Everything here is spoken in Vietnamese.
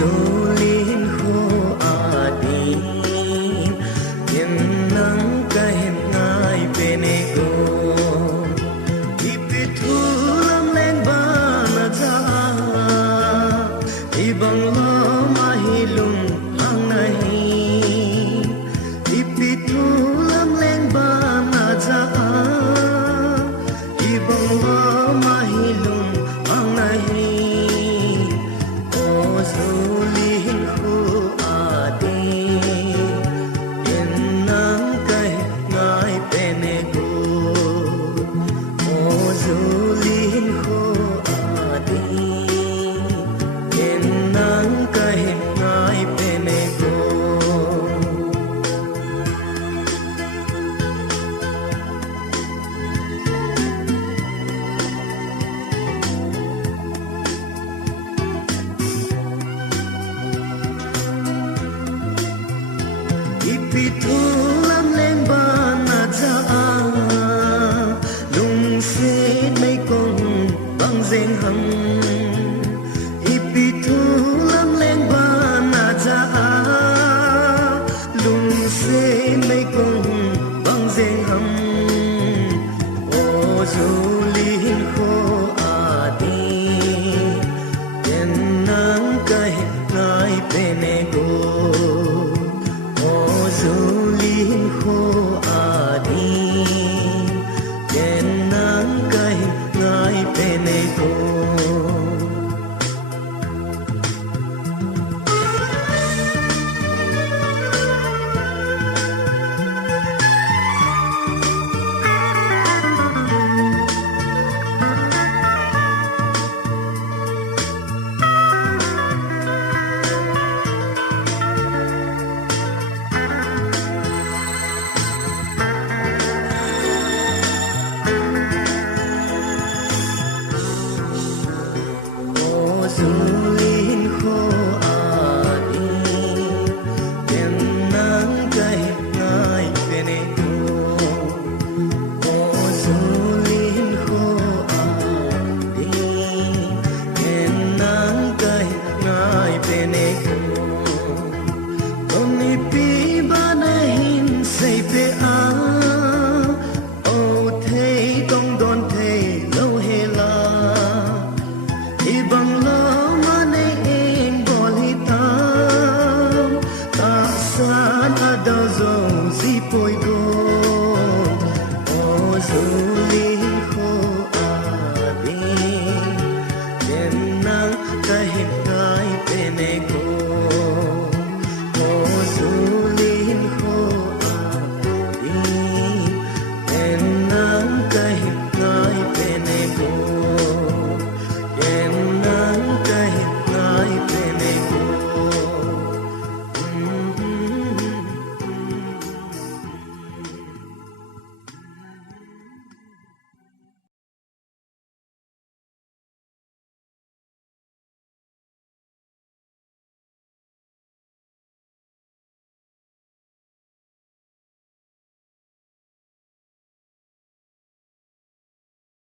zulin kho adin yen nang kahin ngai pene go ipithulam leng ba na ja ibang lo mahilum hang nahi ipithulam leng ba na ja ibang lo mahilum hang nahi zulin kho adin yen nang kahin ngai pene go zulin kho adin yen nang kahin ngai pene go ipithulam leng ba na ja lung se mai kong bang zeng ham ipithulam leng ba na ja lung se mai kong bang zeng ham o zulin kho adin yen nang kahin ngai pene go zulin kho adin yen nang kahin ngai pene go zulin kho adin yen nang kahin ngai pene go zulin kho adin yen nang kahin ngai pene go toni pi ba nahin sei pe